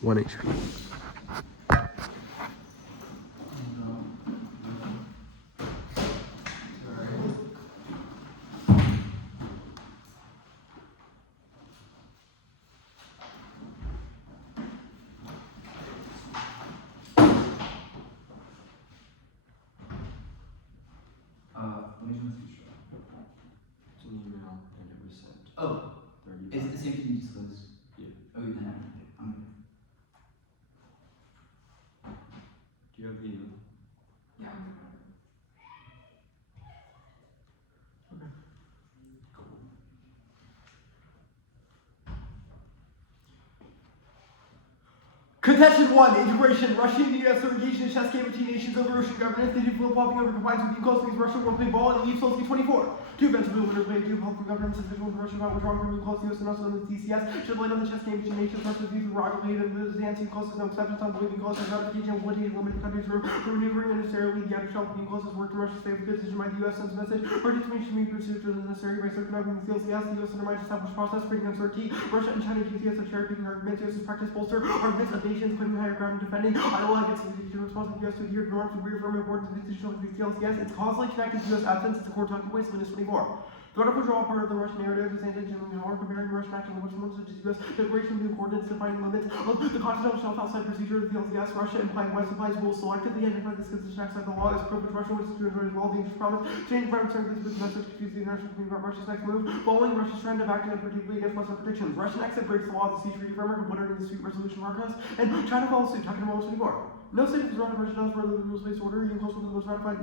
1 HP. It's an email and it was sent. Oh, 35. is it the same thing you disclosed? Yeah. Oh, then I'm good. Do you have the email? Yeah, I'm good. Contention 1, integration. Russia and the US are engaged in a chess game between nations over ocean governance. They do flip-flopping over compliance with Ukraine. Russia will play ball and leave Solsky 24. Two events will play two helpful governments individuals in Russia about withdrawing from close to US and also in the DCS. Should light on the chess game between nations. Russia's views were rivalry and the Zanzibar closest no exceptions on believing close as ratification of what he limited countries for maneuvering unnecessarily. The after shelf being closest work to Russia's favor decision by the US sends a message. Participation may be pursued as necessary by circumventing the CLCS. The US undermines established process, creating uncertainty. Russia and China GCS are cherry-picking arguments. US's practice bolster arguments of nations claiming higher ground defending Iowa against the institutional response of the U.S. to adhere to norms and reaffirm the importance of institutional CLCS. It's causally connected to U.S. absence. It's a core talking point, Linus 24. The article draw part of the Russian narrative is anti-German war, comparing Russian action to Western ones such as U.S. declaration of new coordinates defining limits of the continental shelf outside procedure of the CLCS. Russia implying West supplies will selectively identify this concession outside the law as privileged Russia wishes to enjoy as well. The English promise change private services with the message to confuse the international community about Russia's next move. Following Russia's trend of acting particularly against Western predictions. Russian exit breaks the law of the sea treaty framework of wondering dispute resolution markers, and China follows suit, talking about 24. No state has ratified Russia's for the rules-based order, even close to the most ratified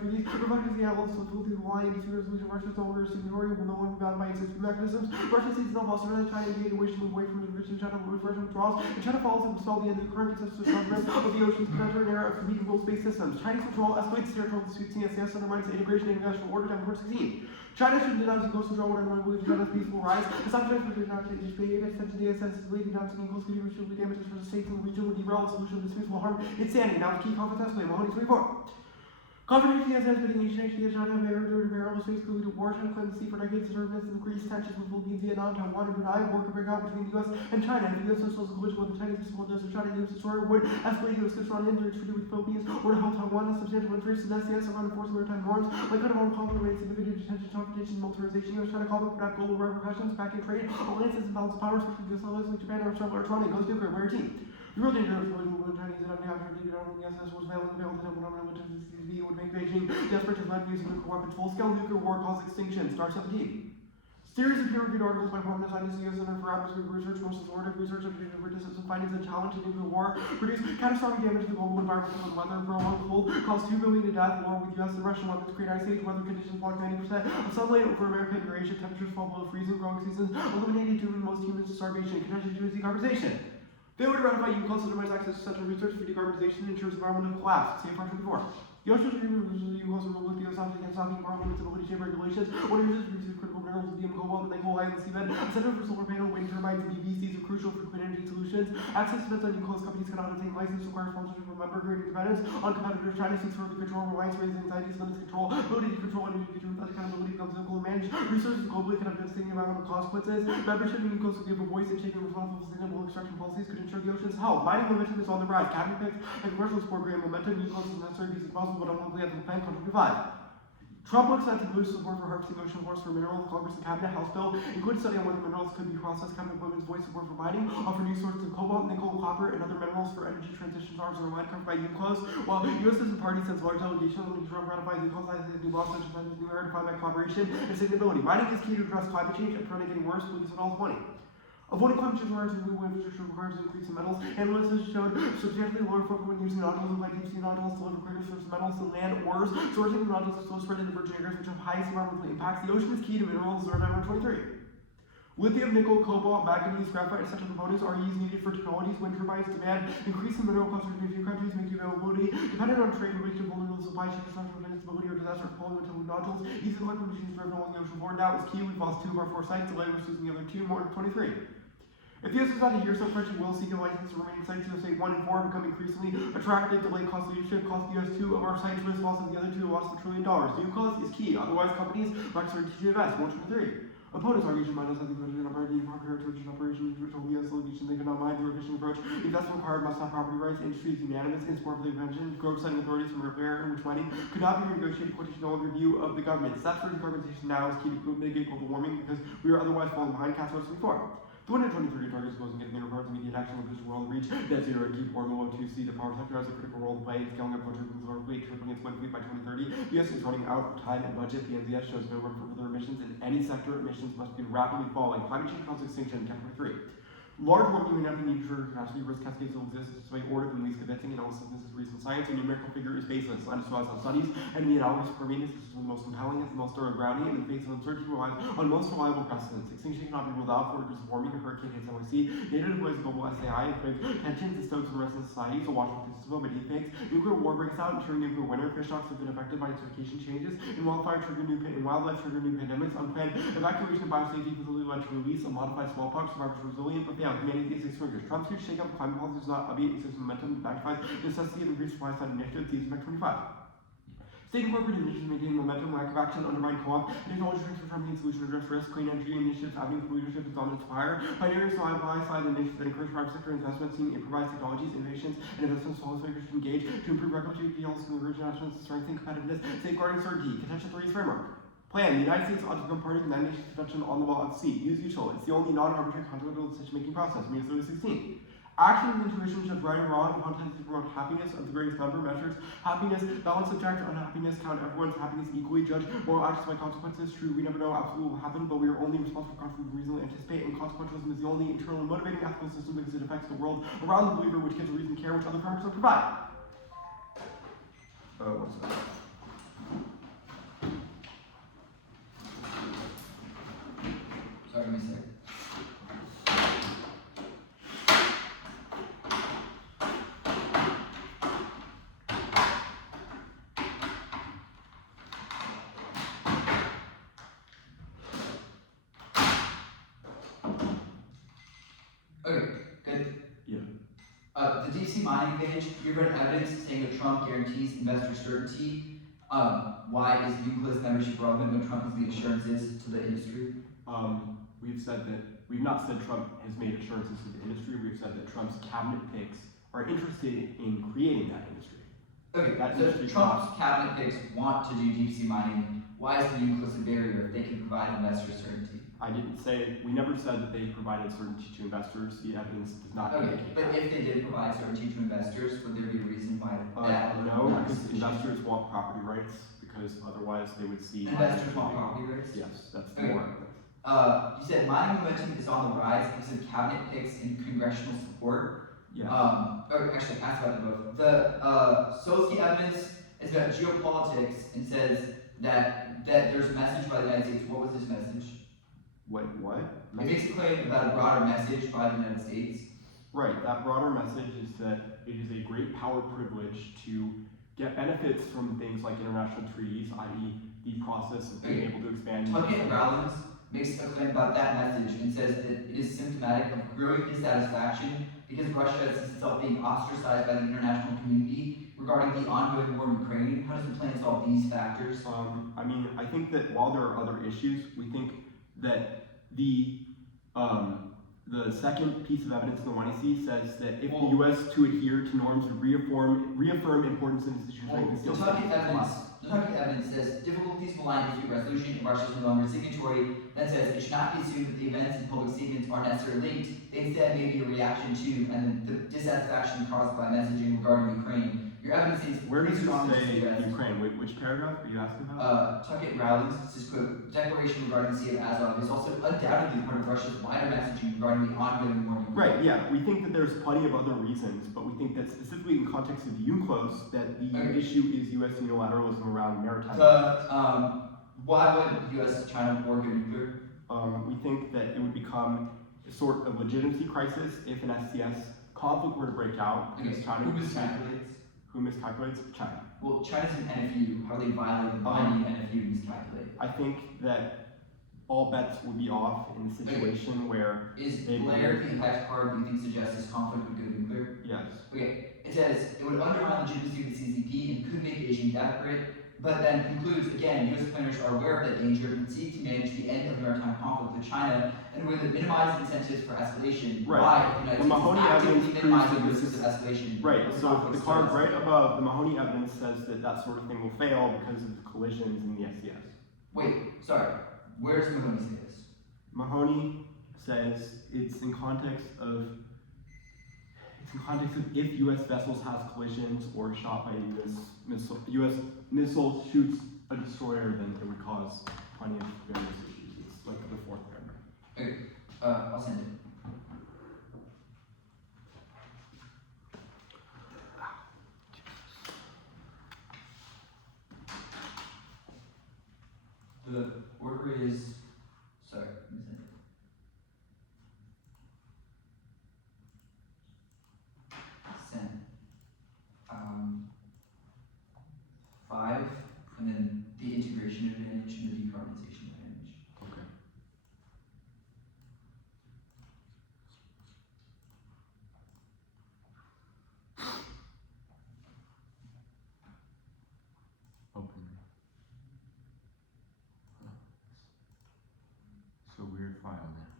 treaties, reflecting the outlooks of the lie and dispute resolution. Russia's no longer signatory will no longer be bound by existing mechanisms. Russia sees itself also as China indicated a wish to move away from the original China with Russia withdrawals, and China follows and will spell the end of the current consensus government of the oceans to enter an era of competing rules-based systems. Chinese withdrawal escalates territorial disputes. CSCS undermines the integration of international order down to 16. China should denounce the coastal withdrawal when everyone believes China's peace will rise. The subject for international pay attention to data sensitivity, denouncing equals could even be damages for the states in the region would derail the solution of disputes will harm insanity. Now the key confidence claim, 124. Confrontation has been nation China have entered variable space lead to war. China claims to see for decades determinants and increased tensions with Philippines, Vietnam, Taiwan, and Brunei. War could break out between the US and China. If the US installs a collision with the Chinese missile desert, China use the story would escalate US strong into treaty with Philippines or to help Taiwan has substantial interest in SCS around enforcing maritime norms. Like kind of on conflict remains significant detention, confrontation, militarization. US China conflict would have global repercussions, backing trade, alliances, and balance of power, especially the US allies like Japan or Australia or Toronto. Goes nuclear, rare team. The real danger of the Chinese and after the SS was failed to phenomenon which would make Beijing desperate to lead use of nuclear weapons. Full-scale nuclear war causes extinction. Star 17. Series of peer-reviewed articles by prominent scientists in the U.S. Center for Atmospheric Research, most authoritative research on participants and findings and challenge to nuclear war, produce catastrophic damage to the global environment from weather, prolonged cold, cause 2 million to death, war with U.S. and Russian weapons, create ice age, weather conditions block 90% of sunlight over America and Eurasia, temperatures fall below freezing, growing seasons, eliminating dooming most humans to starvation, contention to decarbonization. They would ratify UConn undermines access to central research for decarbonization and ensures environmental collapse. See part 24. The Ocean Agreement was the U.S. will with the U.S. against stopping environmental ability to shape regulations. One of the research critical minerals, lithium, cobalt, and nickel, iron, and seabed. A center for solar panel, wind turbines, and EVs are crucial for clean energy solutions. Access to on UConn companies cannot obtain license, requires sponsorship from member greater dependence on competitors. China seeks further control, reliance, raises anxieties, limits control, ability to control energy future without accountability becomes difficult to manage. Resources globally can have devastating environmental consequences. Membership in UConn would give a voice and shaping responsible for sustainable extraction policies could ensure the ocean's health. Mining momentum is on the rise. Cabinet picks and commercial support grant momentum. UConn is necessary because it's possible, but only at the bank. 125. Trump looks set to boost support for harvesting ocean forests for minerals. Congress and Cabinet House bill includes study on whether minerals could be processed. Cabinet women's voice support for mining, offer new sources of cobalt, nickel, copper, and other minerals for energy transition arms are wide covered by UCLOS. While U.S. and party sends large delegation when Trump ratifies UCLOS as new laws such as new era defined by collaboration and sustainability. Mining is key to address climate change and prevent it getting worse. Please at all 20. Avoiding climate change requires renewable infrastructure requires an increase in metals. Analysts have showed substantially lower footprint when using nodules like deep sea nodules to deliver greater source of metals to land ores. Sourcing the nodules is slow spread into virgin areas which have highest environmental impacts. The ocean is key to minerals. 23. Lithium, nickel, cobalt, manganese, graphite, and essential components are used needed for technologies. Wind turbines demand increasing mineral concentration in a few countries, making availability dependent on trade related to vulnerable supply chain disruption, instability, or disaster falling into nodules. Easy collecting machines driven along the ocean board. That was key. We've lost 2 of our 4 sites. Delay was losing the other 2. More than 23. If the US is not a year, some French will seek a license to remaining sites. USA 1 and 4 become increasingly attractive. Delay cost leadership, cost the US 2 of our sites, risk loss of the other 2, loss of $1 trillion. New cost is key, otherwise companies lack certainty to invest. 123. Opponents argue should mind us having budget and operating Harker to operation which will be a solution they cannot mind through efficient approach. Investment required must have property rights. Industry is unanimous in support of the convention. Growth setting authorities from repair in which money could not be renegotiated quotational review of the government. Steps for decarbonization now is key to mitigate global warming because we are otherwise falling behind Cast 24. The 12030 target is supposed to get in regards to immediate action with this world reach net zero and keep warming to see the power sector has a critical role to play in scaling up turbines or fleet, tripling its wind fleet by 2030. The US is running out of time and budget. The NZS shows no room for further emissions, and any sector emissions must be rapidly falling. Climate change causes extinction, 10.3. Large warming and empty nuclear capacity risk cascades will exist despite order and least convincing and all this is recent science. A numerical figure is baseless. Undisclosed studies and the analysis for me, this is the most compelling, it's the most thorough grounding, and in the face of uncertainty relies on most reliable precedents. Extinction cannot be ruled out for degrees of warming, a hurricane hits NYC, NATO deploys global SAI, and creates tensions and stokes in the rest of society, so Washington is by deepfakes. Nuclear war breaks out, ensuring nuclear winter. Fish stocks have been affected by certification changes, and wildlife trigger new pandemics. Unplanned evacuation of biosafety facility led to release of modified smallpox. Survivors resilient, but failed. Humanity is extinct. Trump's huge shakeup of climate policy does not abate existing momentum, magnifies the necessity of increased supply side initiatives. These by 25. State and corporate initiatives maintain momentum, lack of action, undermine co-op, and technology strengths for Trumpian solution address risk, clean energy initiatives, having leadership is dominant to fire, pioneering supply side initiatives that encourage private sector investment, seeing improvised technologies, innovations, and investments policymakers to engage to improve regulatory deals, convergence actions, strengthen competitiveness, safeguarding certainty, contention 3's framework. Plan. The United States ought to become part of the United Nations Convention on the Law of the Sea. Use useful. It's the only non-arbitrary continental decision-making process. Minnesota 16. Action and intuition shows right and wrong and content to promote happiness of the greatest number. Measures happiness, balance subject, unhappiness, count everyone's happiness equally, judge moral actions by consequences. True, we never know absolutely what will happen, but we are only responsible for consequences we reasonably anticipate, and consequentialism is the only internally motivating ethical system because it affects the world around the believer, which gives a reason to care, which other frameworks don't provide. One second. Sorry, give me a sec. Okay, good. Yeah. The deep sea mining advantage, you've read evidence saying that Trump guarantees investor certainty. Why is Euclid's membership relevant when Trump has made assurances to the industry? We've said that, we've not said Trump has made assurances to the industry, we've said that Trump's cabinet picks are interested in creating that industry. Okay, That so industry Trump's cabinet picks want to do deep sea mining. Why is the Euclid a barrier if they can provide investor certainty? I didn't say, we never said that they provided certainty to investors. The evidence does not Okay, indicate but that. if they did provide certainty to investors, would there be a reason why that would No, not be because sufficient? investors want property rights, because otherwise they would see. Investors want property rights? Yes, that's the Okay. more evidence. You said mining momentum is on the rise because of cabinet picks and congressional support. Yes. Or actually, ask about them both. The Solsky evidence is about geopolitics and says that there's a message by the United States. What was this message? Wait, what? It makes a claim about a broader message by the United States. Right, that broader message is that it is a great power privilege to get benefits from things like international treaties, i.e. the process of being able to expand. Tuckett Rollins makes a claim about that message and says that it is symptomatic of growing dissatisfaction because Russia sees itself being ostracized by the international community regarding the ongoing war in Ukraine. How does the plan solve these factors? I mean, I think that while there are other issues, we think that the second piece of evidence in the 1AC says that if the U.S. to adhere to norms would reaffirm importance in institutions like the The steel Tuckett evidence says difficulties will lie in dispute resolution if Russia is no longer a signatory. Then says it should not be assumed that the events and public statements are necessarily linked. They instead may be a reaction to and the dissatisfaction caused by messaging regarding Ukraine. Your evidence is Where does it strong say against the US. Ukraine? Which paragraph are you asking about? Tuckett Rollins says, quote, declaration regarding the Sea of Azov is also undoubtedly part of Russia's wider messaging regarding the ongoing war in Ukraine. Right, yeah, we think that there's plenty of other reasons, but we think that specifically in context of the UNCLOS, that the issue is U.S. unilateralism around maritime. Why would U.S.-China war go nuclear? We think that it would become a sort of legitimacy crisis if an SCS conflict were to break out. Okay, China who miscalculates? Who miscalculates? China. Well, China's an NFU. How do they violate the binding NFU and miscalculate? I think that all bets would be off in the situation where Is they Blair the impact card do you think suggests this conflict would go nuclear? yes. Okay, it says it would undermine legitimacy of the CCP and could make Beijing desperate. but then concludes, again, U.S. planners are aware of that danger and seek to manage the end of maritime conflict with China in a way that minimizes incentives for escalation. Right. Why? The United The States Mahoney is actively evidence minimizing proves that risks of this escalation. Right, of so conflict the card starts. right above, the Mahoney evidence says that that sort of thing will fail because of collisions in the SCS. Wait, sorry. Where does Mahoney say this? Mahoney says it's in context of if U.S. vessels has collisions or shot by U.S. missile shoots a destroyer, then it would cause plenty of various issues. It's like the fourth paragraph. Okay, I'll send it. The order is, sorry, let me send it. Send. 5, and then the integration advantage and the decarbonization advantage. Okay. Open. Huh. It's a weird file there.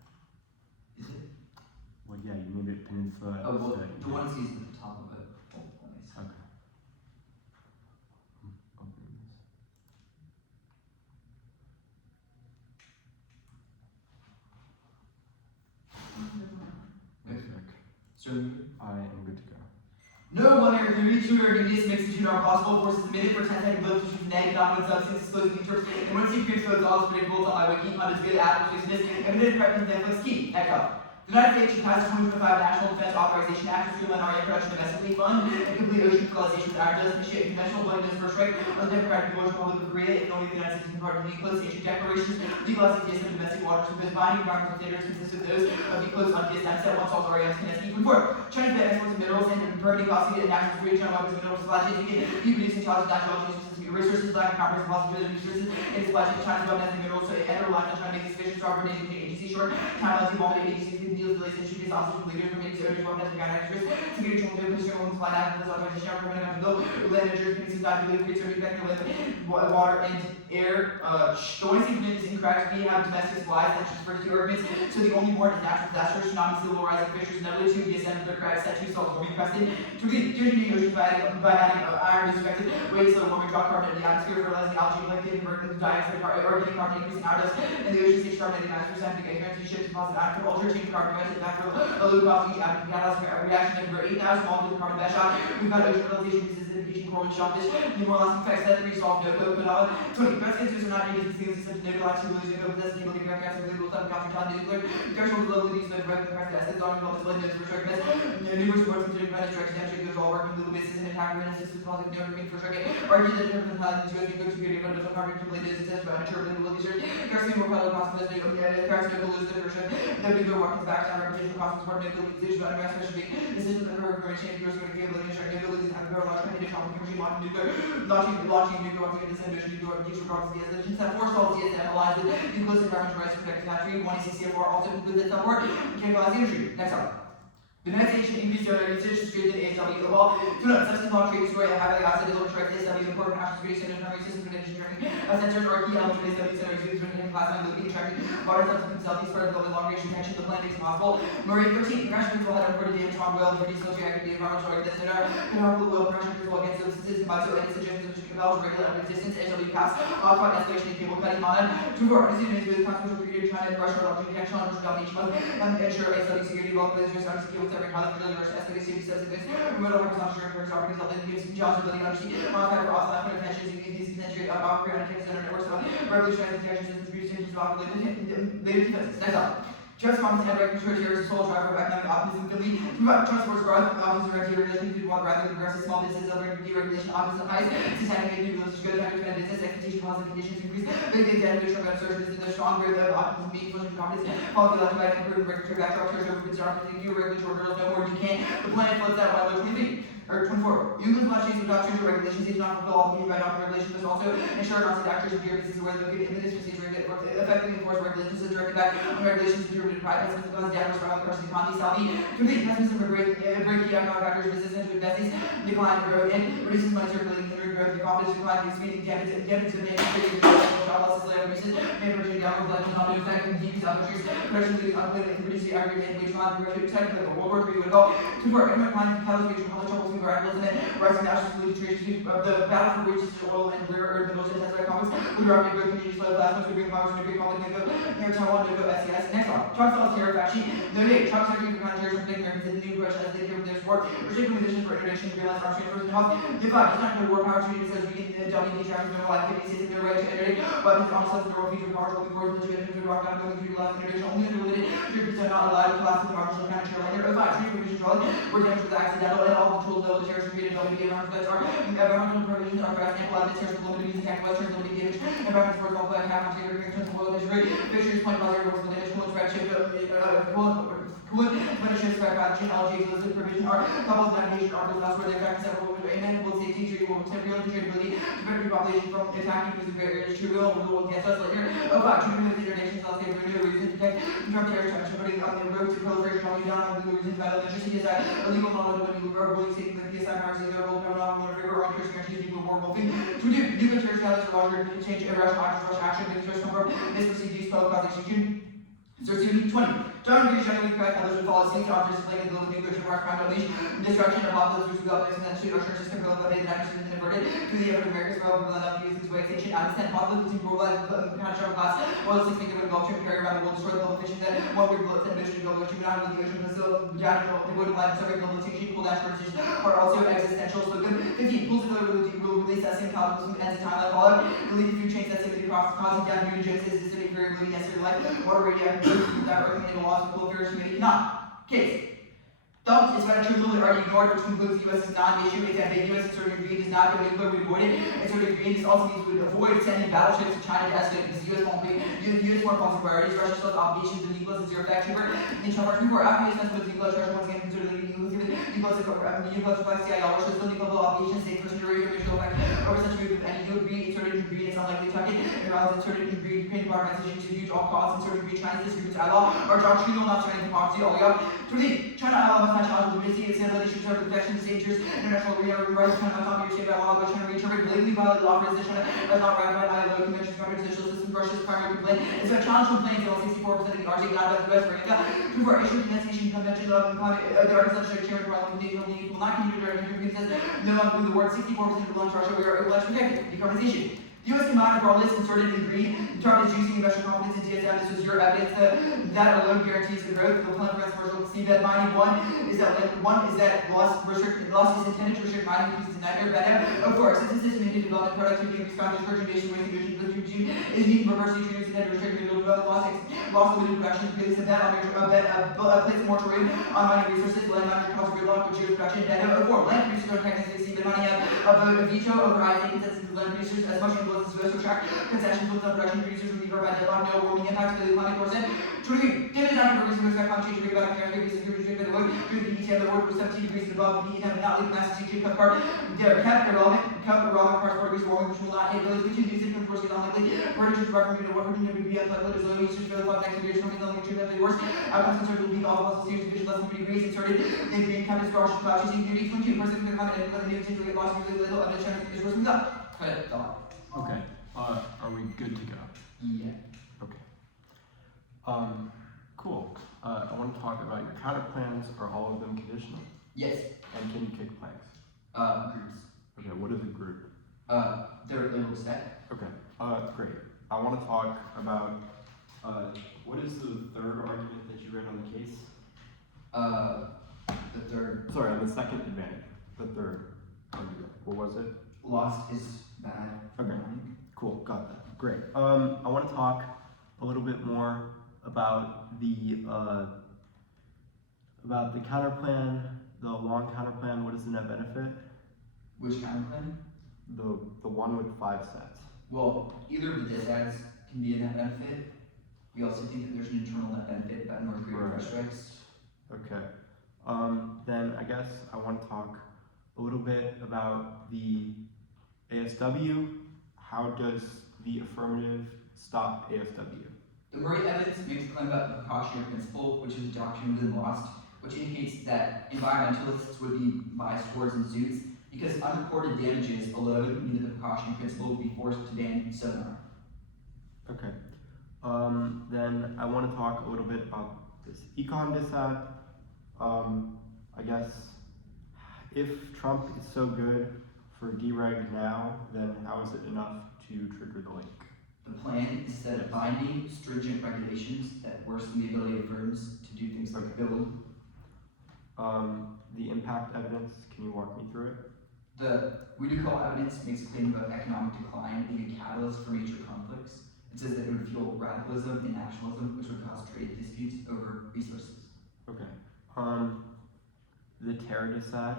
Is it? Well, yeah, you named it Peninsula. Oh, well, instead. the one sees at the top of it. Oh, that makes sense. Okay. Opening this. Okay. So, I am good to go. no 132 or India's mixed into our possible forces emitted for 10 seconds both from negative dominant substance explosive features, and once you fix those all predictable to my wiki on its good application, emitted Perkins Netflix key. Echo. The United States should pass the 2025 National Defense Authorization Act to streamline our air production domestically fund and complete ocean neutralization with our just initiate conventional bloodiness first strike on the Democratic People's Republic of Korea if only the United States can part of the close nation declarations, declassification of domestic waters with binding environmental standards consistent with those of the close on DSM set one salt area can even for China's been exports of minerals and permitting oxygen and natural security China weapons and mineral supply chain to get producing intelligent natural resources, lack of comprehensive possibility of resources, and supply chain China's weapons and minerals, so and relying on China to make sufficient sovereign agency short timelines involving agencies and deals delays and should hostage leaders from making certain weapons and actors to get control of the women's flight after this authorization of permanent to go land managers pieces not to create certain effective water and air the only thing is incorrect. We have domestic supplies that just for the arguments, so the only warrant is natural disasters, tsunamis, sea level rising, fissures, nebula 2, DSM, and credit set 2 cells warming crested to be dirty ocean by adding iron respected ways of warming drop carbon in the atmosphere, fertilizing algae, collecting converting the dioxide organic carbon increasing our dust, and the ocean stage carbon 99% to get guaranteed ships deposit iron for ultra change carbon prevented back for a low cost each catalyst reaction that convert 8,000 molecules of carbon best shot. We've got ocean fertilization, acidification, coral and shellfish, the more lasting effects that resolve no code put on 20 best cases are not needed to see the system no galactic illusion no possessing able to grab gas and legal time capture time nuclear threshold level use of direct effect assets on involved display notes for circuits numerous reports considered by the direct demonstrate good all working legal basis and attack menaces with positive no remain for circuit argue that the terms of the US good security of the carbon complete is says about interpreting legal research carrying more public possibilities carrying no lose the version that we go work back down repetition costs for medical usage about mass specialty decision that the current change your security capability and the abilities and the large condition of machine launching nuclear weapons against the mission nuclear future problems the legends that force all DSM aligns with inclusive environmental rights to protect the country. 1CCFR also includes that support chemical industry. Next up. The United States should increase their research to strengthen ASW evolve to not substance law trade destroy and highly outside deliver direct ASW important national security standards memory systems for nation tracking sensors are key elements of ASW centers used for class and looking tracking water substance themselves for the long range detection of the planet is possible. Marine 13 congressional people had reported damage from oil and reduced military activity environmental that sonar powerful oil pressure control against substances by so any suggestions which can valve regular resistance ASW pass on escalation and cable cutting on 2 4 assuming with consequential period China and Russia are protection on domination of ensure ASW security while players are starting to deal with every highly versus escalating substance remote represents for properties of the use jobs ability to understand modified for also after attention to these century of operate on text center networks of revolutionary detection systems research of later defenses. Next up. Just comments and recognition here is a sole driver of economic optimism Philly. Transport's growth, office of regulation to want rather than aggressive small business over deregulation, office of highs, systemic new rules, good time to expand business, expectation, positive conditions increase, big data, neutral about services, and the strong growth of optimism being pushing confidence, policy electrified, improved regulatory backdrop, church over concern, opportunity, regulatory girls, no more, you can't. The planet floats out by 23. Or 24. England's law changes without change regulations. These do not fulfill all the by regulations, but also ensure not to actors of your businesses where they're located in this procedure effectively enforce regulations and directed back on regulations interpreted private business causes downwards for across the economy. Salvi, complete pessimism for break key economic factors, business and investees, decline, growth, and reduces money circulating, growth, the confidence decline, the speeding damage to the nation, job losses, labor abuses, manufacturing downward levels, not being effective, decrease outreach, production losing unclean, and producing aggregate wage line, Russia, technically, the World War III would go. Two for economic lines, catalyst, major public troubles, two for activism, and rising national security, the battle for wages, oil, and rare earth minerals, intensified conflicts, with rapid growth, conditions, low last months, we bring powers, and a great conflict, near Taiwan, no go, SES. Next one, Trump's on terror fact sheet. No date, Trump's secretary for counterterrorism, protecting Americans in the new Russia as they care for their support, restricting conditions for international realized arms transfers and health. The five, he's not going to war power treaty that says we can WD traffic normal activity, states their right to interdict weapons on the world future powers will be forced into military rock down going to utilize international only under limited troops are not allowed to class with the marshal counter chairliner. Oh five, treaty provisions relevant where damage was accidental and all the tools that the terrorists created WD around flights are environmental provisions are for ample evidence terrorists limited use attack western limited damage environments for example like half of the restrictions of oil industry fixtures point positive works with damage coolant spread ship coolant ships by pathogen algae explicit provision are coupled with navigation articles elsewhere they affect several amen will safety treaty will temporary integrity to prevent repopulation from attacking because of great areas true will against us later. Oh five, treaty with internations landscape for no reason to protect from terrorist putting on the road to proliferation only down on legal reasons vital interest is that illegal knowledge of illegal verbally stating that the PSI marks either will come on one favor or interest guarantees people war wolfing to do new terrorist values are longer to change irrational actions rush action because terrorists come from this procedures public prosecution. So 20. John Green generally correct others would follow scenes objects like the global nuclear mark found unleash destruction of apocalypse which we got and then shoot our churches can build up and accuracy and inverted to the effort of America's world with enough use its way station and send apocalypse to globalize catastrophic class oil six make it with Gulf Stream carry around the world destroy the global fishing that one weird bullet and mission global ocean out of the ocean facility general they would apply to separate global extinction cool dash transition are also existential slogan 15 pulls together will release that same calculus and ends the time that followed delete the food chains that simply causing down mutagens is specific variability necessary life water radioactive that recommended laws of cool affairs committee cannot. Case. Dumped is beneficial already ignored, which concludes the U.S. is non-issue, it's ambiguous, and sort of agreed does not go nuclear, we avoid it, and sort of agreed this also means we would avoid sending battleships to China to escalate because the U.S. won't pay, U.S. foreign policy priorities, Russia still has obligations to nuclear as a zero fact cheaper, and Trump March before after U.S. with nuclear Russia once again considered leaving nuclear reflects the IL, Russia still nuclear obligations, state first degree, official effect, over such move, and you agree, inserted in degree, it's unlikely to tuck it, and rather inserted in degree, Ukraine organization to huge all costs, inserted in degree, China's disagreements ally, or John Trudeau not turning democracy all the way up. 3. China ally must not challenge the Ministry of that issues are protection of dangers, international arena rights, China must not be reshaped by law, but China reinterpret blatantly violate law for China does not ratify ILO conventions for judicial system. Russia's primary complaint is that challenge complaints that 64% of the RJ got about the US for India. 2. For issue denunciation convention of the articles of chairman parliament conditional needs will not continue to direct no longer include the word 64% of belongs to Russia. We are able to protect decarbonization. The U.S. combined for all this inserted in green, determined juicing investor confidence in TSM. This was your evidence that alone guarantees the growth. The plan for commercial seabed mining one is that loss is intended to restrict mining because it's a nightmare bed. Of course, since this is maintained development productivity, increased discouraging based on wasting vision, is needed for reversing treaties intended to restrict renewable development loss limited production because the bet on place moratorium on mining resources, land management cost gridlock, which is production debt. Of course, land producers are technically seabed mining have a vote of veto over high consensus of land producers as much as U.S. retract concessions with the production producers will be covered by deadlock, no warming impacts to the climate course. 23. Given the document progress with climate change, about the characteristics of the wood, due to the ETM, the word was 17 degrees above the ETM, and not leaving Massachusetts cut part. They're kept irrelevant parts 4 degrees warming, which will not hit really between these different forces unlikely. Producers recommended what would be unlikely to slow usage for the clock next year, something nothing true that they worse. Outcomes concerted will be all possible series division less than 3 degrees inserted in green campus garage cloud chasing duty 22. Person can comment and let the new potential get lost really little and the chance to this person up. Cut it. Okay. Are we good to go? Yeah. Okay. Cool. I want to talk about your counterplans. Are all of them conditional? Yes. And can you kick planks? Groups. Okay, what is a group? They're labeled set. Okay, great. I want to talk about, what is the third argument that you read on the case? The third. Sorry, on the second advantage. The third argument. What was it? Lost is bad. Okay. Cool, got that. Great. I want to talk a little bit more about the counterplan, the long counterplan. What is the net benefit? Which counterplan? The one with 5 sets. Well, either of the disads can be a net benefit. We also think that there's an internal net benefit about North Korea airstrikes. Okay. Then I guess I want to talk a little bit about the ASW. How does the affirmative stop ASW? The Murray evidence makes a claim about the precautionary principle, which is a doctrine within Lost, which indicates that environmentalists would be biased towards in suits, because unreported damages alone mean that the precautionary principle would be forced to ban sonar. Okay. Then I want to talk a little bit about this Econ dissat. I guess if Trump is so good for dereg now, then how is it enough to trigger the link? The plan is to set up binding, stringent regulations that worsen the ability of firms to do things like build. The impact evidence, can you walk me through it? The Whitaker evidence makes a claim about economic decline being a catalyst for major conflicts. It says that it would fuel radicalism and nationalism, which would cause trade disputes over resources. Okay. The terror dissat,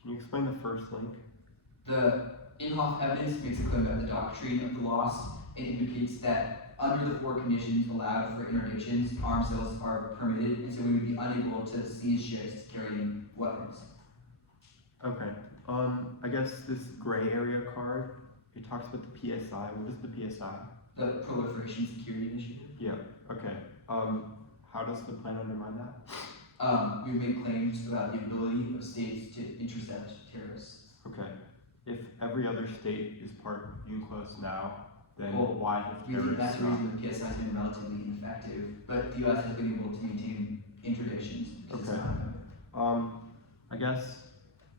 can you explain the first link? The Inhofe evidence makes a claim about the doctrine of the loss and indicates that under the 4 conditions allowed for interdictions, arms sales are permitted, and so we would be unable to seize ships carrying weapons. Okay. I guess this gray area card, it talks about the PSI. What is the PSI? The Proliferation Security Initiative. Yeah, okay. How does the plan undermine that? We make claims about the ability of states to intercept terrorists. Okay. If every other state is part of UNCLOS now, then Well, why have We think that's terrorists the reason the PSI has been relatively ineffective, but the US has been able to maintain interdictions. because it's Okay. not- I guess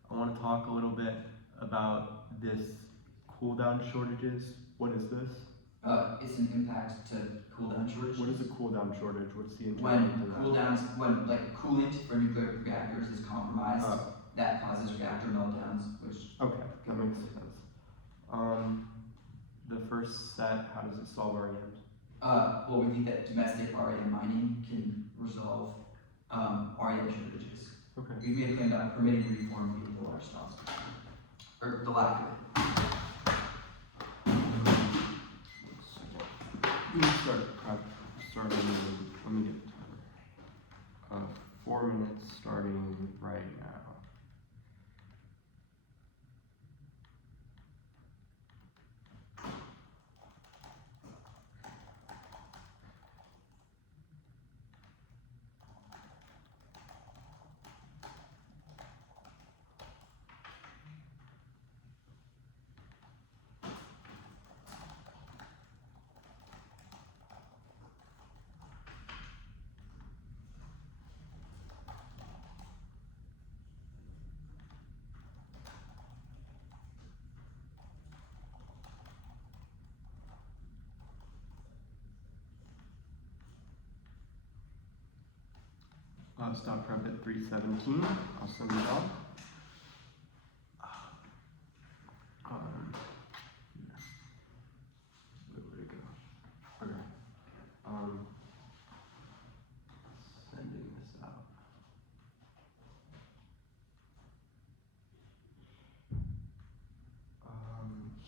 I want to talk a little bit about this cooldown shortages. What is this? It's an impact to cooldown shortages. What is a cooldown shortage? What's the When intent of that? cooldowns, when like coolant for nuclear reactors is compromised, Oh. that causes reactor meltdowns, which Okay, that makes sense. The first set, how does it solve our end? well, we think that domestic REM mining can resolve REM shortages. Okay. We've made a claim about permitting reform being the largest obstacle, or the lack of it. We start prep, starting, let me get the timer. 4 minutes starting right now. Stop prep at 3:17. I'll send it on. Where did it go? Okay. Sending this out.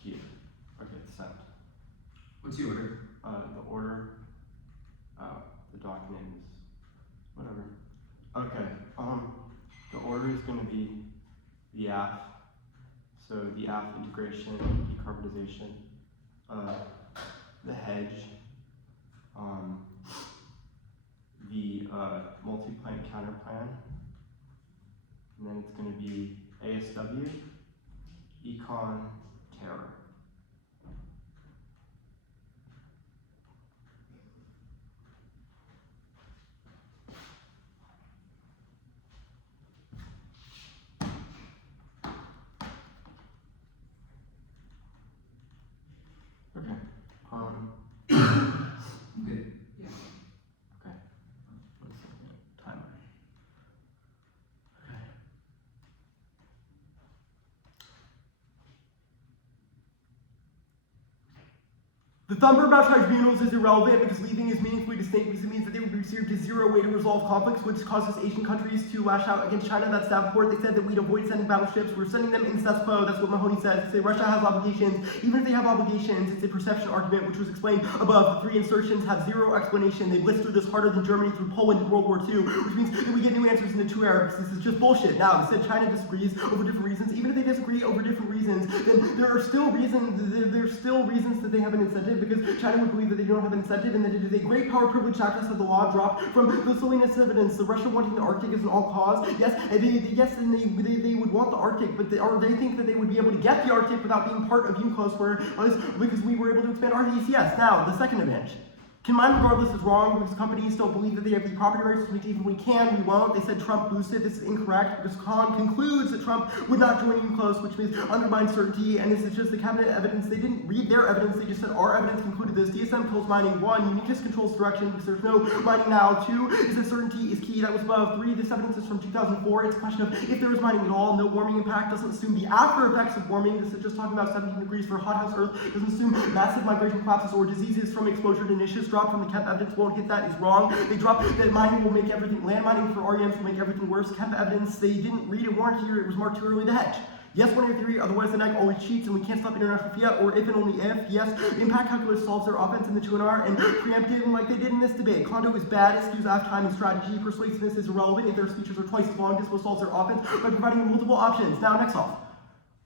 Here. Okay, it's sent. What's the order? The order. The document is whatever. Okay, the order is going to be the AF, so the AF integration, decarbonization, the hedge, the multi-plant counterplan, and then it's going to be ASW, Econ, Terror. Okay. Good. Yeah. Okay. 1 second. Timer. Okay. The thumper about tribunals is irrelevant because leaving is meaningfully distinct because it means that they would be received as zero way to resolve conflicts, which causes Asian countries to lash out against China. That's Davenport. They said that we'd avoid sending battleships. We're sending them in status quo. That's what Mahoney says. They say Russia has obligations. Even if they have obligations, it's a perception argument, which was explained above. The 3 insertions have zero explanation. They blitzed through this harder than Germany through Poland in World War II, which means that we get new answers in the 2 Arabs. This is just bullshit. Now, they said China disagrees over different reasons. Even if they disagree over different reasons, then there are still reasons. There's still reasons that they have an incentive because China would believe that they don't have incentive and that it is a great power privilege access of the law dropped from the silliness of evidence. The Russia wanting the Arctic is an all cause. Yes, and they would want the Arctic, but they think that they would be able to get the Arctic without being part of UNCLOS, because we were able to expand our ECS. Now, the second advantage. Can mine regardless is wrong because companies don't believe that they have the property rights, which even we can, we won't. They said Trump boosted. This is incorrect because Econ concludes that Trump would not join UNCLOS, which means undermine certainty, and this is just the cabinet evidence. They didn't read their evidence, they just said our evidence concluded this. DSM kills mining. 1, uniqueness controls direction because there's no mining now. 2, is that certainty is key. That was above. 3, this evidence is from 2004. It's a question of if there is mining at all. No warming impact. Doesn't assume the after effects of warming. This is just talking about 17 degrees for hothouse Earth. Doesn't assume massive migration collapses or diseases from exposure to niches. Drop from the Kemp evidence won't hit that is wrong. They dropped that mining will make everything, land mining for REMs will make everything worse. Kemp evidence, they didn't read it, weren't here, it was marked too early to hedge. Yes, 1 or 3, otherwise the NEC always cheats and we can't stop international fiat, or if and only if. Yes, impact calculus solves their offense in the 2NR and preemptive like they did in this debate. Condo is bad, it skews off time and strategy. Persuasiveness is irrelevant if their speeches are twice as long. Dispo solves their offense by providing multiple options. Now, next off.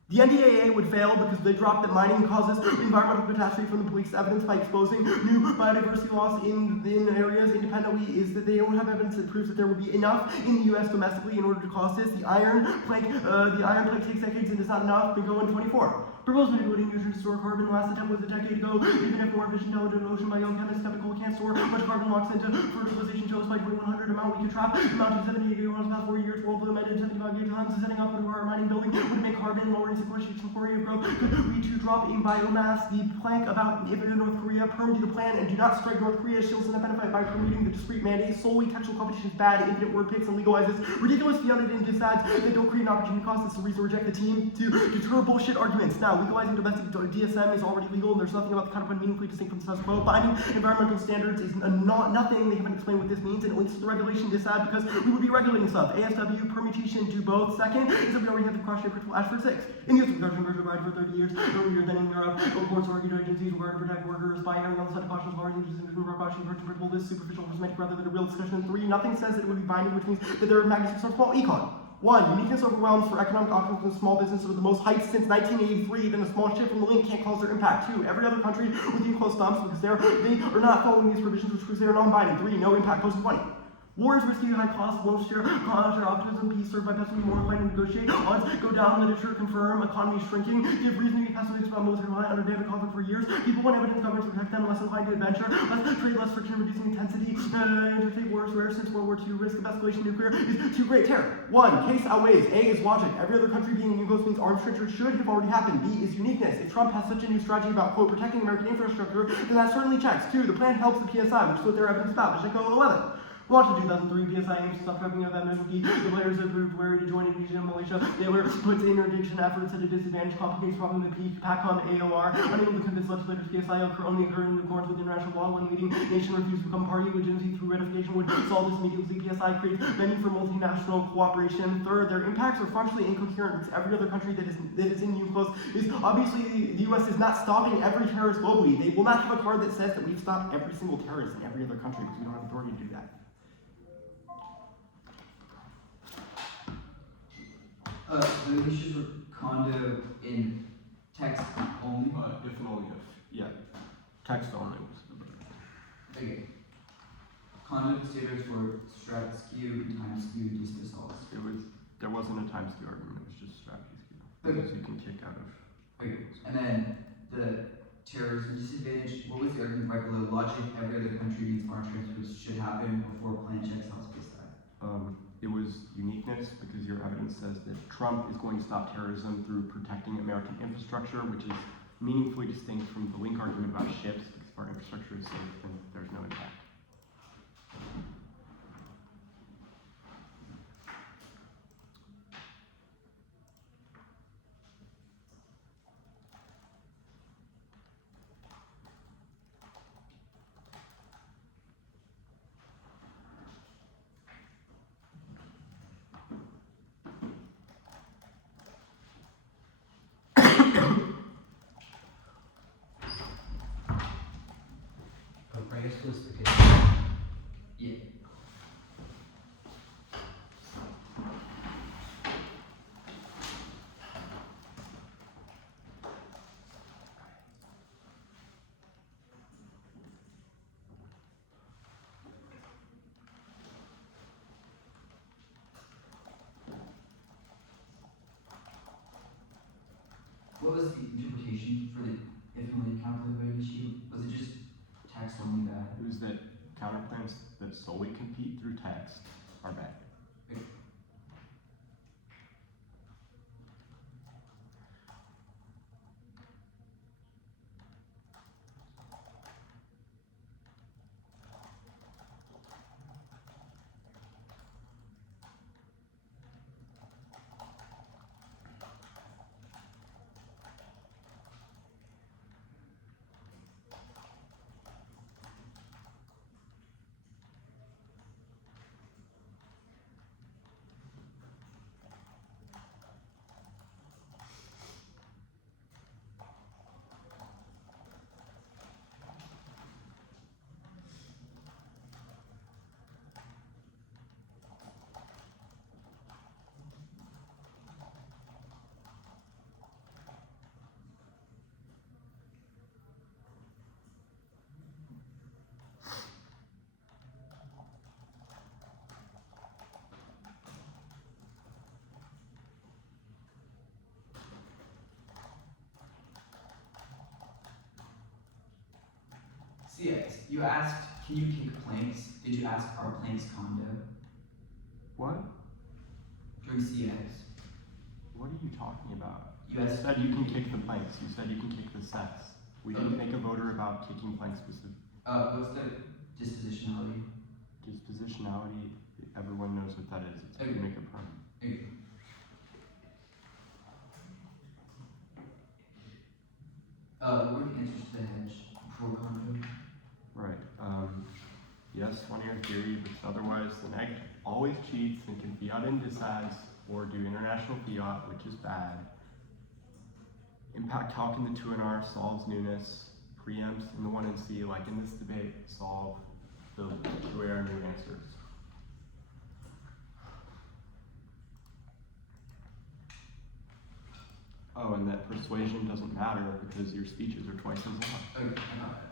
The NDAA would fail because they dropped that mining causes environmental catastrophe from the police evidence by exposing new biodiversity loss in areas independently is that they don't have evidence that proves that there will be enough in the U.S. domestically in order to cause this. The iron plank takes decades and is not enough. They go in 24. Proposed manipulating nutrients to store carbon. Last attempt was a decade ago. Even if more efficient intelligent ocean by young chemists skeptical can't store much carbon locks into fertilization shows by 2100 amount we could trap. Amount of 78 gigawatts past 4 years. World limited 75 gigawatts. Setting up into our mining building would make carbon lowering sequestration for of growth could lead to drop in biomass. The plank about if in North Korea perm to the plan and do not strike North Korea shields and benefit by permitting the discrete mandates. Solely textual competition is bad. Infinite word picks and legalizes ridiculous beyond it into ads that don't create an opportunity cost. It's the reason to reject the team to deter bullshit arguments. Now, legalizing domestic DSM is already legal and there's nothing about the counterplan meaningfully distinct from the status quo. Binding environmental standards is nothing. They haven't explained what this means and it links to the regulation disad because we would be regulating stuff. ASW permutation do both. Second is that we already have the cautionary principle Ashford 6. In the use of production ride for 30 years, earlier than in Europe, courts or regulatory agencies required to protect workers by erring on the side of caution, already interested in our caution principle. This superficial cosmetic rather than a real discussion. And 3, nothing says that it would be binding, which means that there are magnitudes of small econ. 1, uniqueness overwhelms for economic options in small business with the most heights since 1983, then a small shift from the link can't cause their impact. 2, every other country within close stumps because they are not following these provisions, which proves they are non-binding. 3, no impact post 20. War is risky, high cost, low share optimism, peace served by pessimism, more inclined to negotiate. Odds go down, literature confirm, economy shrinking. Give reason to be pessimistic about military line under David conflict for years. People want evidence governments protect them, less inclined to adventure, less trade, less friction, reducing intensity. Interstate wars rare since World War II. Risk of escalation nuclear is too great. Terror. 1, case outweighs. A is logic. Every other country being in UNCLOS means arms strictures should have already happened. B is uniqueness. If Trump has such a new strategy about, quote, protecting American infrastructure, then that certainly checks. 2, the plan helps the PSI, which is what their evidence about. Pacheco 11. Launched in 2003, PSI aims to stop trafficking of MSD. The players have proved wary to join Indonesia and Malaysia. Taylor puts interdiction efforts at a disadvantage, complicates problem the peak, PACOM, AOR, unable to convince legislators PSI only occurred in accordance with international law when leading nation refused to become party. Legitimacy through ratification would solve this immediately. PSI creates venue for multinational cooperation. 3rd, their impacts are functionally incoherent because every other country that is in UNCLOS is obviously the US is not stopping every terrorist globally. They will not have a card that says that we've stopped every single terrorist in every other country because we don't have authority to do that. The issues with condo in text only? If and only if. Yeah. Text only. Okay. Condo considers for strat skew and time skew dismissals. There wasn't a time skew argument, it was just strategy skew. Okay. Because you can kick out of. Okay. And then the terrorism disadvantage, what was the argument right below? Logic, every other country means arms transfers should happen before plan checks how space that. It was uniqueness because your evidence says that Trump is going to stop terrorism through protecting American infrastructure, which is meaningfully distinct from the link argument about ships because if our infrastructure is safe, then there's no impact. I guess was the case was the interpretation for the if and only calculated issue? Was it just text only bad? It was that counterplans that solely compete through text are bad. CX, you asked, can you kick planks? Did you ask, are planks condo? What? During CX. What are you talking about? You You asked, said you can kick the planks. You said you can kick the sets. We didn't make a voter about kicking planks specific. what's the dispositionality? Dispositionality, everyone knows what that is. It's Okay. to make a prime. Okay. What were the answers to the hedge before condo? Right. Yes, one-year theory, but otherwise the neg always cheats and can fiat in disads or do international fiat, which is bad. Impact calc in the 2 and R solves newness. Preempts in the 1 and C, like in this debate, solve the 2AR new answers. Oh, and that persuasion doesn't matter because your speeches are twice as long. Okay, I got that.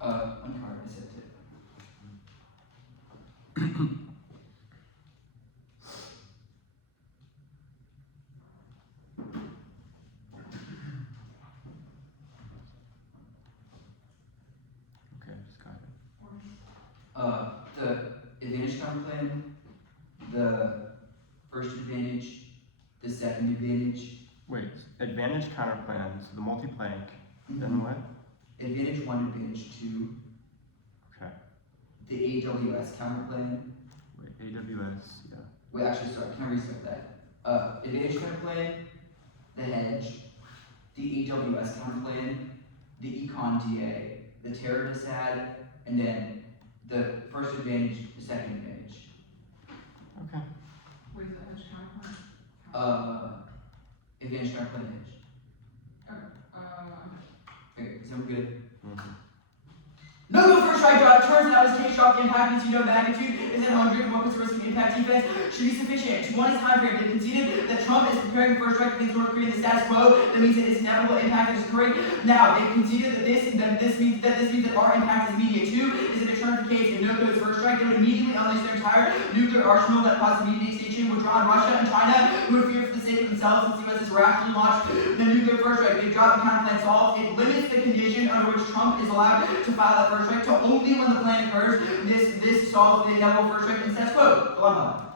One card, I said it. Okay, just got it. The advantage counterplan, the first advantage, the second advantage. Wait, advantage counterplan, so the multi-plank, Mhm. then what? Advantage 1, advantage 2, Okay. the AWS counterplan. Wait, AWS, yeah. Wait, actually, sorry, can I restart that? Advantage counterplan, the hedge, the AWS counterplan, the Econ DA, the terror disad, and then the first advantage, the second advantage. Okay. What is the edge counterplan? Advantage counterplan hedge. Okay, Okay, is everyone good? Mm-hmm. No go first strike dot. Turns out his take shock impact means you know magnitude is at 100. What was risk impact defense should be sufficient. To one time frame, they conceded that Trump is preparing for a strike against North Korea in the status quo. That means that its inevitable impact is occurring. Now they conceded that this means that our impact is immediate too. Is that the turn of the case if no goes first strike, they would immediately unleash their entire nuclear arsenal that caused immediate extinction, withdraw Russia and China, who would fear for the sake of themselves since the U.S. has rapidly launched the nuclear first strike. They drop the counterplan solved. It limits the condition under which Trump is allowed to file that first strike to only when the plan occurs. This solves the inevitable first strike in status quo. Go on.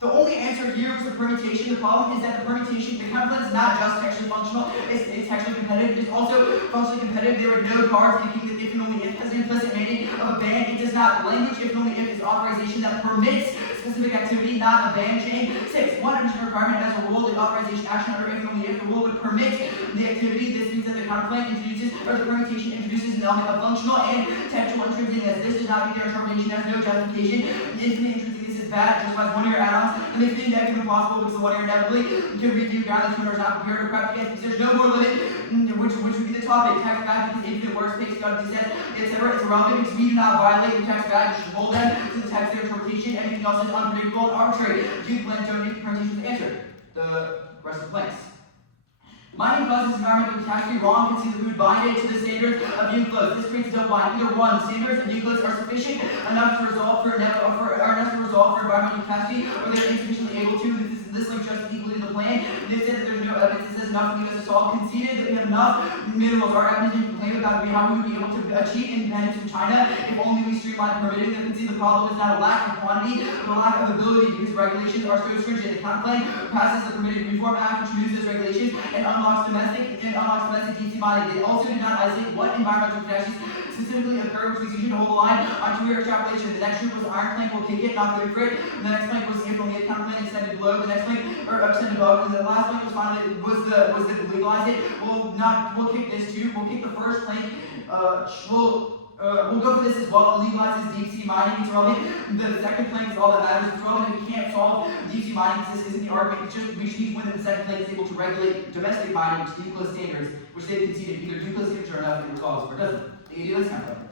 The only answer here was the permutation. The problem is that the permutation, the counterplan is not just textually functional, it's textually competitive. It is also functionally competitive. There are no cards indicating that if and only if has an implicit mandate of a ban. It does not. Language if and only if is authorization that permits specific activity, not a ban chain. 6. One additional requirement has a rule. The authorization action under if and only if the rule would permit the activity. This means that the counterplan introduces, or the permutation introduces an element of functional and textual intrinsic. As this does not meet their interpretation, has no justification. The infinite intrinsic is bad, justifies one-year add-ons, and they think that can be possible because the 1 year inevitably can review ground that 2 years not prepared or prepped against because there's no more limit, which would be the topic. Text bad because infinite workspace, God descent, etc. It's irrelevant because we do not violate the text bad, you should hold them to the text their interpretation. Anything else is unpredictable and arbitrary. Do the blank don't need permutations answered. The rest of the blanks. Mining causes environmental catastrophe wrong, can see that we would bind it to the standards of Euclid. This creates a double bind. Either one, the standards of Euclid are sufficient enough to resolve for environmental catastrophe, or they're insufficiently able to. This link just equally to the plan. They said that there's no evidence that says enough in the US to solve. Conceded that we have enough minerals. Our evidence can claim about how we would be able to achieve independence from China if only we streamline permitting. They concede the problem is not a lack of quantity, but a lack of ability because regulations are so stringent. The Counterplan passes the Permitted Reform Act, which removes those regulations and unlocks domestic deep sea mining. They also did not isolate what environmental catastrophes specifically occurred, which was usually to hold the line on 2 year extrapolation. The next group was iron plank will kick it, not good for it. And the next plank was the only Counterplan extended below. The next plank or extended above. And the last plank was finally was the legalize it. We'll kick this too. We'll kick the first plank. We'll go for this as well. Legalizes deep sea mining. It's relevant. The second plank is all that matters. It's relevant. We can't solve deep sea mining because this isn't the argument. It's just we just need to win that the second plank is able to regulate domestic mining to Euclid standards, which they conceded either Euclid standards are enough and recalls or doesn't. They do this kind of thing.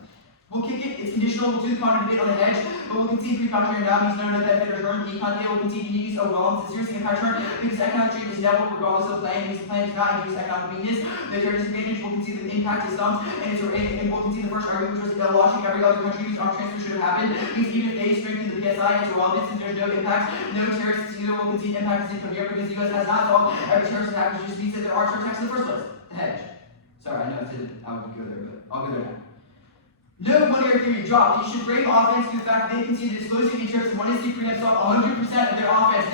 We'll kick it, it's conditional, we'll do the counter debate on the hedge, but we'll concede precautionary values known as benefit or return. Econ data will concede uniqueness overall, and seriously impact return because economic treatment is inevitable regardless of the plan, because the plan does not introduce economic weakness. The terror disadvantage will concede that the impact is sums, and we'll concede the first argument, which was lodging every other country whose arms transfer should have happened, because even if they strengthen the PSI, it's irrelevant since there's no impact. No terrorists either will concede impact is incoherent because the US has not solved every terrorist attack, which just means that there are terrorist attacks in the first place. The hedge. Sorry, I know I would go there, but I'll go there now. No 1 year theory dropped. You should frame offense to the fact that they concede disclosing interests and one is the pre-empt solve 100% of their offense.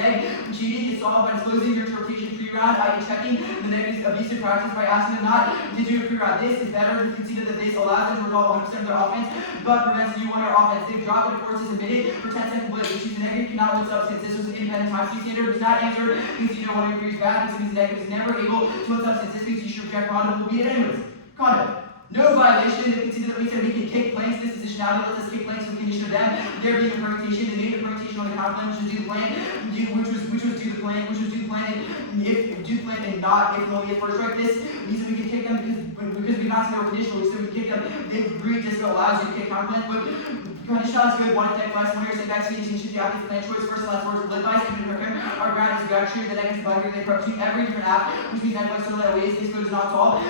Cheating is solved by disclosing your interpretation pre-round, i.e. checking the negative abusive practice by asking them not to do a pre-round. This is better than conceded that this allows them to resolve 100% of their offense, but prevents new 1 year offense. They've dropped it, of course, is admitted for 10 second blitz, which is negative cannot with substance. This was an independent time C standard, does not answer because you know 1 year theory is bad, because it means negative is never able to with substance. This means you should reject conduct, will be it anyways. Conduct. No violation. They conceded that we said we can kick planks. This positionality lets us kick planks with the condition of them. There being a permutation. They made a permutation on the Counterplan, which was do the plan, which was do the plan, and if do the plan and not if and only if first strike. This means that we can kick them because we've not seen they were conditional. We said we can kick them. They agreed this allows you to kick Counterplan, but conditional is good. One attack flex, 1 year setback, speed, should be active plan choice. First and last words live by, even Harker. Our ground is ground true. The negative binder they corrupt every different app, which means that flex that ways. This code is not solved.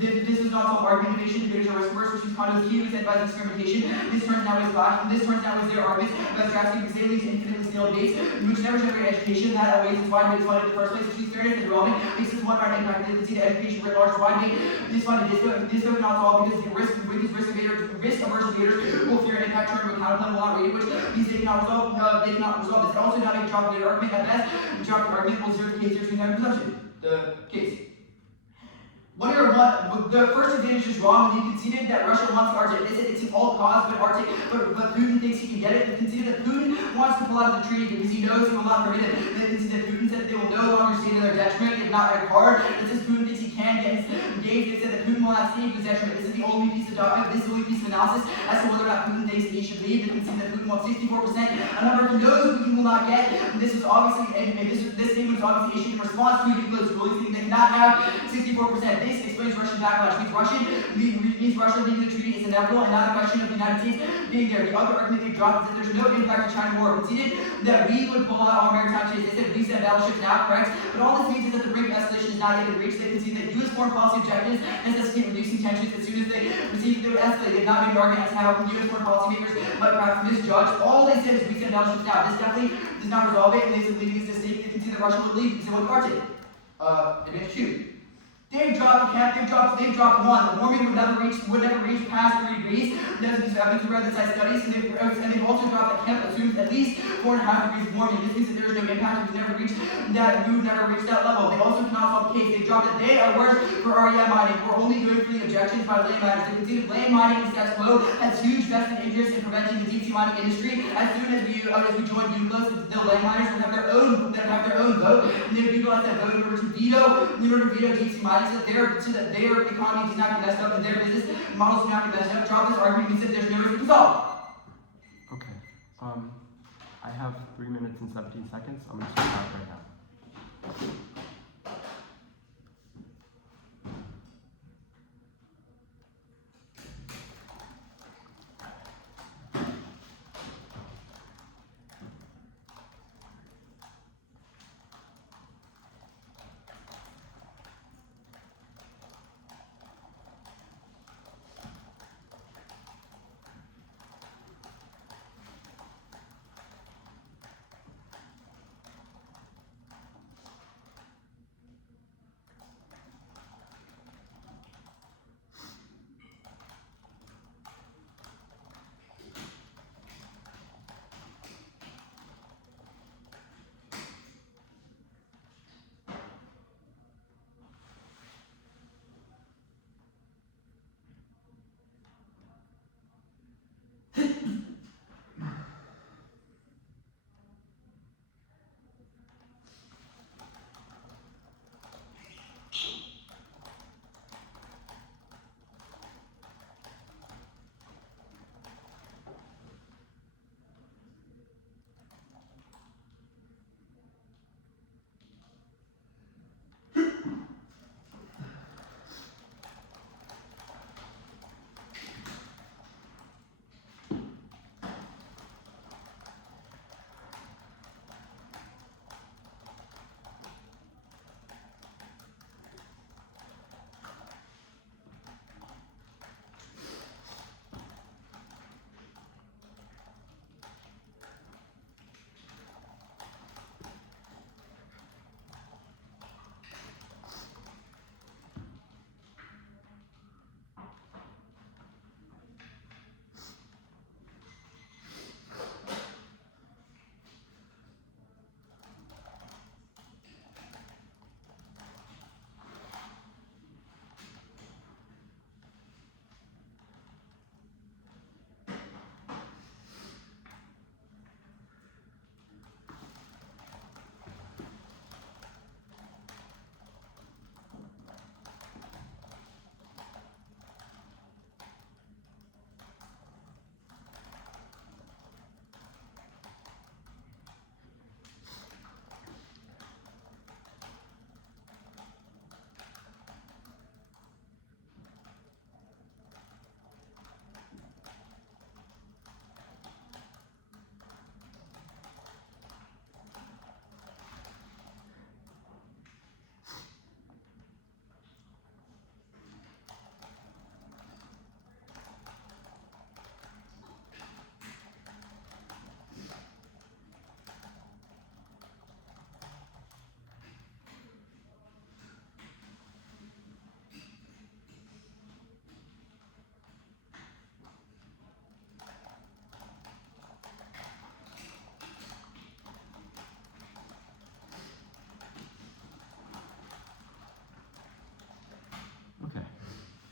This is not solved argument division, debaters are risk verse, which means condos key, was by experimentation. This turns out is black. This turns out was their argument. But drafting because they lead to infinitely scaled dates, which never generate education. That always is why it's funded in the first place, which means fairness and relevant. This is one right impact. They can see the education writ large widely. This funded this code not solved because the risk with these risk averse debaters will fear an impact turn to account will not rate, which means they cannot resolve this. They also not make drop their argument at best. The drop the argument will serve the case here to presumption. The case. The first advantage is wrong when you conceded that Russia wants the Arctic. They said it's an all cause, but Putin thinks he can get it. They conceded that Putin wants to pull out of the treaty because he knows he will not permit it. They conceded that Putin said that they will no longer stay to their detriment. They've not read hard. It says Putin thinks he can get engaged. They said that Putin will not stay to his detriment. This is the only piece of document. This is the only piece of analysis as to whether or not Putin thinks that he should leave. They conceded that Putin wants 64%. A number he knows Putin will not get. And this is obviously this statement was obviously issued in response to Euclid's ruling, thinking they cannot have 64%. This explains Russian backlash. Means Russia leaving the treaty is inevitable and not a question of the United States being there. The other argument they dropped is that there's no impact to China war. Conceded that we would pull out all maritime chase. They said we send battleships now, correct? But all this means is that the brink of escalation is not yet been reached. They concede that U.S. foreign policy objectives necessitate reducing tensions as soon as they receive they would escalate. They've not made an argument as to how U.S. foreign policymakers might perhaps misjudge. All they said is we send battleships now. This definitely does not resolve it, and they said leaving is a mistake. They concede that Russia would leave because they would Arctic. Advantage 2. They've dropped one. The warming would never reach past 3 degrees. There's these evidence around the site studies, and they've also dropped that Kemp assumes at least 4.5 degrees warming. This means that there is no impact. We would never reach that level. They also cannot solve the case. They dropped that they are worse for REM mining. We're only good for the objections by land miners. They conceded land mining and status quo has huge vested interest in preventing the deep sea mining industry. As soon as we join Euclid, the land miners will have their own vote, and they would utilize that vote in order to veto deep sea mining. So that their economy does not get messed up and their business models do not get messed up. Drop this argument means that there's no reason to solve. Okay. I I have 3 minutes and 17 seconds. I'm going to start right now.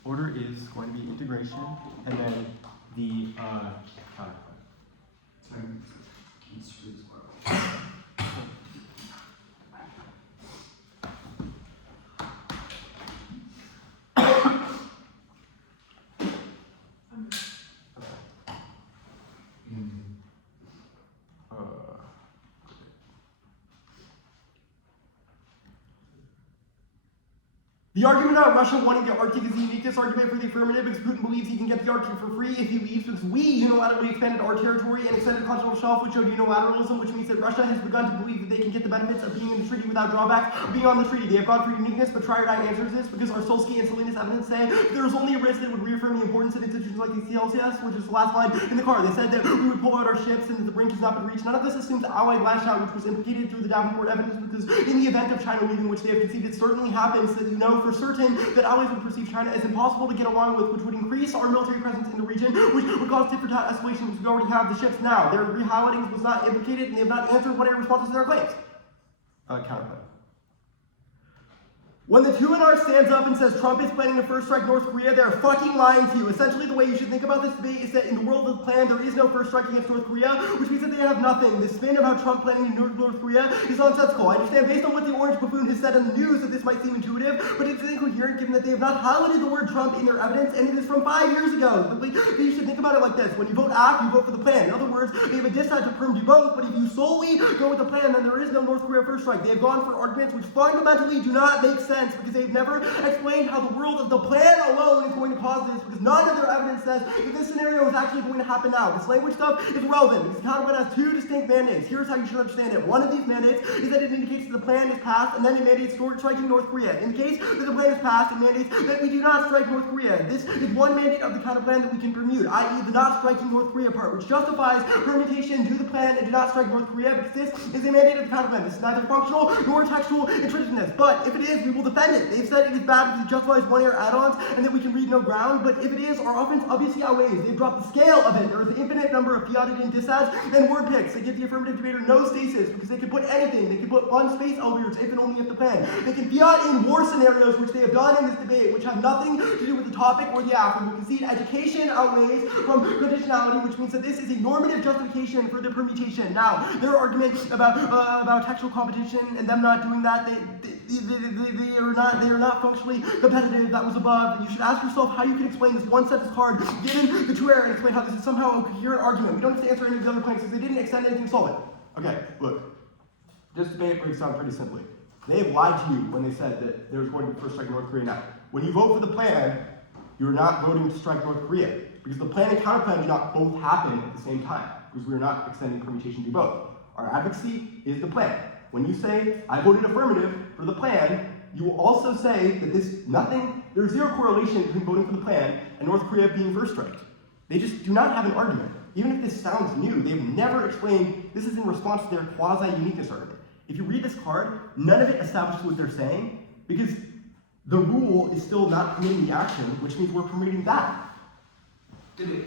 Order is going to be integration, and then the counterplan. The argument about Russia wanting the Arctic is the uniqueness argument for the affirmative because Putin believes he can get the Arctic for free if he leaves because we unilaterally expanded our territory and extended the continental shelf, which showed unilateralism, which means that Russia has begun to believe that they can get the benefits of being in the treaty without drawbacks, being on the treaty. They have gone for uniqueness, but Triardine answers this because our Solsky and Salinas evidence say there is only a risk that would reaffirm the importance of institutions like the CLCS, which is the last line in the car. They said that we would pull out our ships and that the brink has not been reached. None of this assumes Allied lash out, which was implicated through the Davenport evidence because in the event of China leaving, which they have conceded certainly happens, that you know for certain that allies would perceive China as impossible to get along with, which would increase our military presence in the region, which would cause tit for tat escalation, which we already have the ships now. Their rehighlighting was not implicated, and they have not answered what are responses to their claims. Counterplan. When the 2NR stands up and says Trump is planning to first strike North Korea, they're fucking lying to you. Essentially, the way you should think about this debate is that in the world of the plan, there is no first strike against North Korea, which means that they have nothing. The spin about Trump planning to nuke North Korea is nonsensical. I understand based on what the orange buffoon has said on the news that this might seem intuitive, but it's incoherent given that they have not highlighted the word Trump in their evidence, and it is from 5 years ago. You should think about it like this. When you vote ACT, you vote for the plan. In other words, they have a decide to perm do both, but if you solely go with the plan, then there is no North Korea first strike. They have gone for arguments which fundamentally do not make sense because they've never explained how the world of the plan alone is going to cause this, because none of their evidence says that this scenario is actually going to happen now. This language stuff is irrelevant because Counterplan has two distinct mandates. Here's how you should understand it. One of these mandates is that it indicates that the plan is passed, and then it mandates striking North Korea. In the case that the plan is passed, it mandates that we do not strike North Korea. This is one mandate of the Counterplan that we can permute, i.e. the not striking North Korea part, which justifies permutation, do the plan, and do not strike North Korea, because this is a mandate of the Counterplan. This is neither functional nor textual intrusiveness. But if it is, we will defend it. They've said it is bad because it justifies one-year add-ons and that we can read no ground, but if it is, our offense obviously outweighs. They've dropped the scale of it. There is an infinite number of fiated and disads and word picks. They give the affirmative debater no stasis because they can put anything. They can put one space L-weirds if and only if the plan. They can fiat in war scenarios, which they have done in this debate, which have nothing to do with the topic or the act. And we concede education outweighs from conditionality, which means that this is a normative justification for the permutation. Now, their argument about textual competition and them not doing that, they are not functionally competitive. That was above. And you should ask yourself how you can explain this one sentence card given the true error and explain how this is somehow a coherent argument. We don't have to answer any of the other claims because they didn't extend anything to solve it. Okay, look. This debate breaks down pretty simply. They have lied to you when they said that there was going to be first strike North Korea now. When you vote for the plan, you're not voting to strike North Korea because the plan and counterplan do not both happen at the same time because we are not extending permutation to both. Our advocacy is the plan. When you say, I voted affirmative for the plan, you will also say that there's zero correlation between voting for the plan and North Korea being first striked. They just do not have an argument. Even if this sounds new, they've never explained this is in response to their quasi-uniqueness argument. If you read this card, none of it establishes what they're saying because the rule is still not permitting the action, which means we're permitting that. Debate.